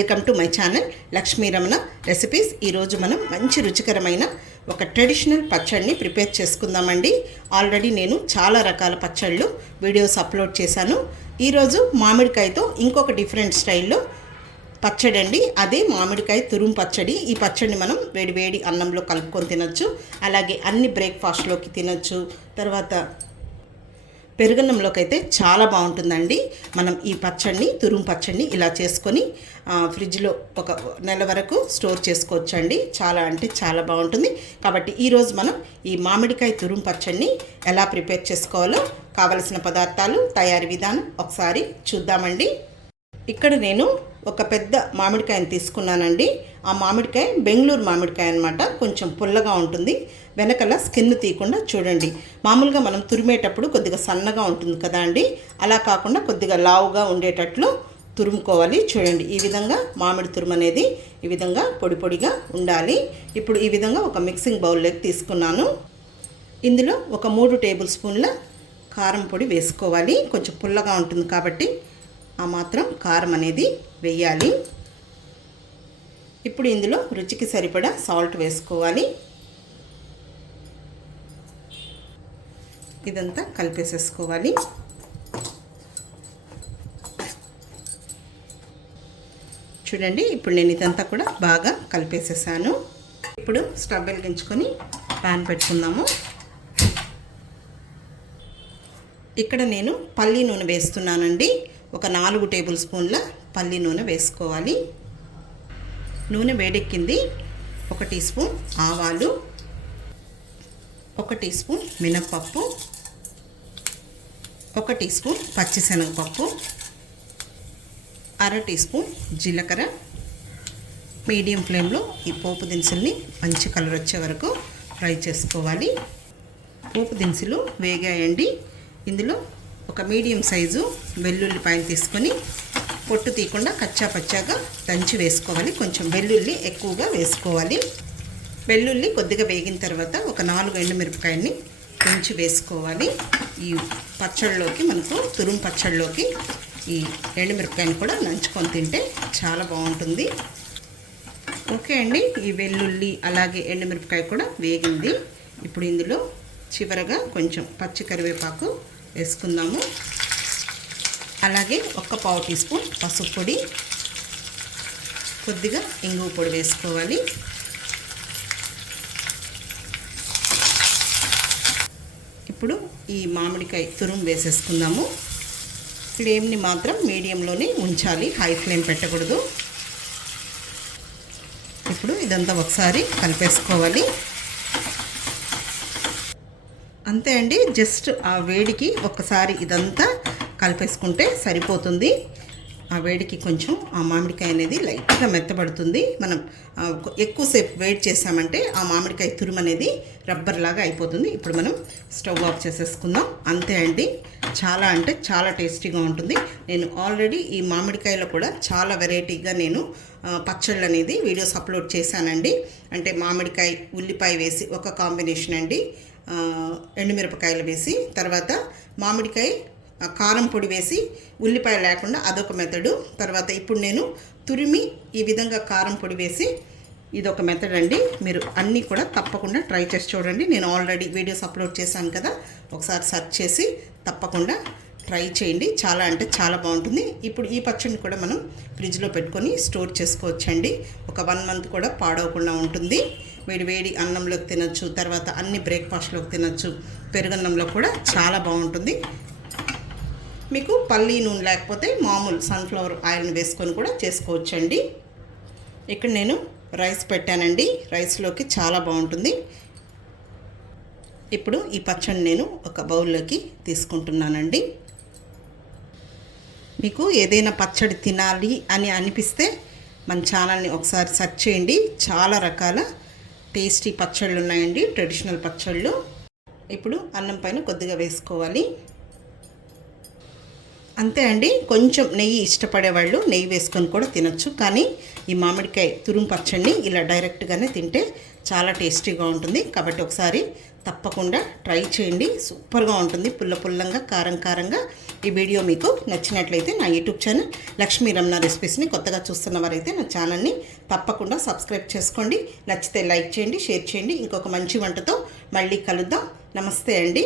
Welcome to my channel Lakshmi Ramana recipes. ఈరోజు మనం మంచి రుచికరమైన ఒక ట్రెడిషనల్ పచ్చడిని ప్రిపేర్ చేసుకుందామండి. ఆల్రెడీ నేను చాలా రకాల పచ్చళ్ళు వీడియోస్ అప్లోడ్ చేశాను. ఈరోజు మామిడికాయతో ఇంకొక డిఫరెంట్ స్టైల్లో పచ్చడి అండి. అదే మామిడికాయ తురుము పచ్చడి. ఈ పచ్చడిని మనం వేడి వేడి అన్నంలో కలుపుకొని తినొచ్చు, అలాగే అన్ని బ్రేక్ఫాస్ట్లోకి తినొచ్చు. తర్వాత పెరుగన్నంలోకి అయితే చాలా బాగుంటుందండి. మనం ఈ పచ్చడిని తురుము పచ్చడిని ఇలా చేసుకొని ఫ్రిడ్జ్లో ఒక నెల వరకు స్టోర్ చేసుకోవచ్చండి. చాలా అంటే చాలా బాగుంటుంది. కాబట్టి ఈరోజు మనం ఈ మామిడికాయ తురుము పచ్చడిని ఎలా ప్రిపేర్ చేసుకోవాలో కావలసిన పదార్థాలు, తయారీ విధానం ఒకసారి చూద్దామండి. ఇక్కడ నేను ఒక పెద్ద మామిడికాయని తీసుకున్నానండి. ఆ మామిడికాయ బెంగళూరు మామిడికాయ అనమాట. కొంచెం పుల్లగా ఉంటుంది. వెనకల స్కిన్ తీయకుండా చూడండి. మామూలుగా మనం తురిమేటప్పుడు కొద్దిగా సన్నగా ఉంటుంది కదా అండి, అలా కాకుండా కొద్దిగా లావుగా ఉండేటట్లు తురుముకోవాలి. చూడండి, ఈ విధంగా మామిడి తురుము అనేది ఈ విధంగా పొడి పొడిగా ఉండాలి. ఇప్పుడు ఈ విధంగా ఒక మిక్సింగ్ బౌల్లోకి తీసుకున్నాను. ఇందులో ఒక 3 టేబుల్ స్పూన్ల కారం పొడి వేసుకోవాలి. కొంచెం పుల్లగా ఉంటుంది కాబట్టి ఆ మాత్రం కారం అనేది వేయాలి. ఇప్పుడు ఇందులో రుచికి సరిపడా సాల్ట్ వేసుకోవాలి. ఇదంతా కలిపేసేసుకోవాలి. చూడండి, ఇప్పుడు నేను ఇదంతా కూడా బాగా కలిపేసేసాను. ఇప్పుడు స్టవ్ వెలిగించుకొని ప్యాన్ పెట్టుకుందాము. ఇక్కడ నేను పల్లి నూనె వేస్తున్నానండి. ఒక 4 టేబుల్ స్పూన్ల పల్లి నూనె వేసుకోవాలి. నూనె వేడెక్కింది. 1 టీ స్పూన్ ఆవాలు, 1 టీ స్పూన్ మినప్పప్పు, 1 టీ స్పూన్ పచ్చిశనగపప్పు, 1/2 టీ స్పూన్ జీలకర్ర. మీడియం ఫ్లేమ్లో ఈ పోపు దినుసుల్ని మంచి కలర్ వచ్చే వరకు ఫ్రై చేసుకోవాలి. పోపు దినుసులు వేగాయండి. ఇందులో ఒక మీడియం సైజు వెల్లుల్లిపాయను తీసుకొని పొట్టు తీయకుండా కచ్చా పచ్చాగా దంచి వేసుకోవాలి. కొంచెం వెల్లుల్లి ఎక్కువగా వేసుకోవాలి. వెల్లుల్లి కొద్దిగా వేగిన తర్వాత ఒక 4 ఎండుమిరపకాయల్ని దంచి వేసుకోవాలి. ఈ పచ్చళ్ళలోకి, మనకు తురుము పచ్చళ్ళలోకి ఈ ఎండుమిరపకాయని కూడా నంచుకొని తింటే చాలా బాగుంటుంది. ఓకే అండి, ఈ వెల్లుల్లి అలాగే ఎండుమిరపకాయ కూడా వేగింది. ఇప్పుడు ఇందులో చివరగా కొంచెం పచ్చి కరివేపాకు వేసుకుందాము. అలాగే 1/4 టీ స్పూన్ పసుపు పొడి, కొద్దిగా ఇంగువ పొడి వేసుకోవాలి. ఇప్పుడు ఈ మామిడికాయ తురుము వేసేసుకుందాము. ఫ్లేమ్ని మాత్రం మీడియంలోనే ఉంచాలి, హై ఫ్లేమ్ పెట్టకూడదు. ఇప్పుడు ఇదంతా ఒకసారి కలిపేసుకోవాలి. అంతే అండి, జస్ట్ ఆ వేడికి ఒక్కసారి ఇదంతా కలిపేసుకుంటే సరిపోతుంది. ఆ వేడికి కొంచెం ఆ మామిడికాయ అనేది లైట్గా మెత్తబడుతుంది. మనం ఎక్కువసేపు వేడి చేసామంటే ఆ మామిడికాయ తురుము అనేది రబ్బర్ లాగా అయిపోతుంది. ఇప్పుడు మనం స్టవ్ ఆఫ్ చేసేసుకుందాం. అంతే అండి, చాలా అంటే చాలా టేస్టీగా ఉంటుంది. నేను ఆల్రెడీ ఈ మామిడికాయలో కూడా చాలా వెరైటీగా నేను పచ్చళ్ళు అనేది వీడియోస్ అప్లోడ్ చేశానండి. అంటే మామిడికాయ ఉల్లిపాయ వేసి ఒక కాంబినేషన్ అండి, ఎండుమిరపకాయలు వేసి, తర్వాత మామిడికాయ కారం పొడి వేసి ఉల్లిపాయ లేకుండా అదొక మెథడు, తర్వాత ఇప్పుడు నేను తురిమి ఈ విధంగా కారం పొడి వేసి ఇదొక మెథడ్ అండి. మీరు అన్నీ కూడా తప్పకుండా ట్రై చేసి చూడండి. నేను ఆల్రెడీ వీడియోస్ అప్లోడ్ చేశాను కదా, ఒకసారి సెర్చ్ చేసి తప్పకుండా ట్రై చేయండి. చాలా అంటే చాలా బాగుంటుంది. ఇప్పుడు ఈ పచ్చడిని కూడా మనం ఫ్రిడ్జ్లో పెట్టుకొని స్టోర్ చేసుకోవచ్చండి. ఒక 1 మంత్ కూడా పాడవకుండా ఉంటుంది. వేడి వేడి అన్నంలోకి తినొచ్చు, తర్వాత అన్ని బ్రేక్ఫాస్ట్లోకి తినొచ్చు, పెరుగన్నంలో కూడా చాలా బాగుంటుంది. మీకు పల్లి నూనె లేకపోతే మామూలు సన్ఫ్లవర్ ఆయిల్ని వేసుకొని కూడా చేసుకోవచ్చండి. ఇక్కడ నేను రైస్ పెట్టానండి, రైస్లోకి చాలా బాగుంటుంది. ఇప్పుడు ఈ పచ్చడిని నేను ఒక బౌల్లోకి తీసుకుంటున్నానండి. మీకు ఏదైనా పచ్చడి తినాలి అని అనిపిస్తే మన ఛానల్ని ఒకసారి సెర్చ్ చేయండి. చాలా రకాల టేస్టీ పచ్చళ్ళు ఉన్నాయండి, ట్రెడిషనల్ పచ్చళ్ళు. ఇప్పుడు అన్నం పైన కొద్దిగా వేసుకోవాలి. అంతే అండి, కొంచెం నెయ్యి ఇష్టపడే వాళ్ళు నెయ్యి వేసుకొని కూడా తినొచ్చు. కానీ ఈ మామిడికాయ తురుము పచ్చడిని ఇలా డైరెక్ట్గానే తింటే చాలా టేస్టీగా ఉంటుంది. కాబట్టి ఒకసారి తప్పకుండా ట్రై చేయండి. సూపర్గా ఉంటుంది, పుల్ల పుల్లంగా, కారం కారంగా. ఈ వీడియో మీకు నచ్చినట్లయితే నా యూట్యూబ్ ఛానల్ లక్ష్మీ రమణ రెసిపీస్ని కొత్తగా చూస్తున్న వారైతే నా ఛానల్ని తప్పకుండా సబ్స్క్రైబ్ చేసుకోండి. నచ్చితే లైక్ చేయండి, షేర్ చేయండి. ఇంకొక మంచి వంటతో మళ్ళీ కలుద్దాం. నమస్తే అండి.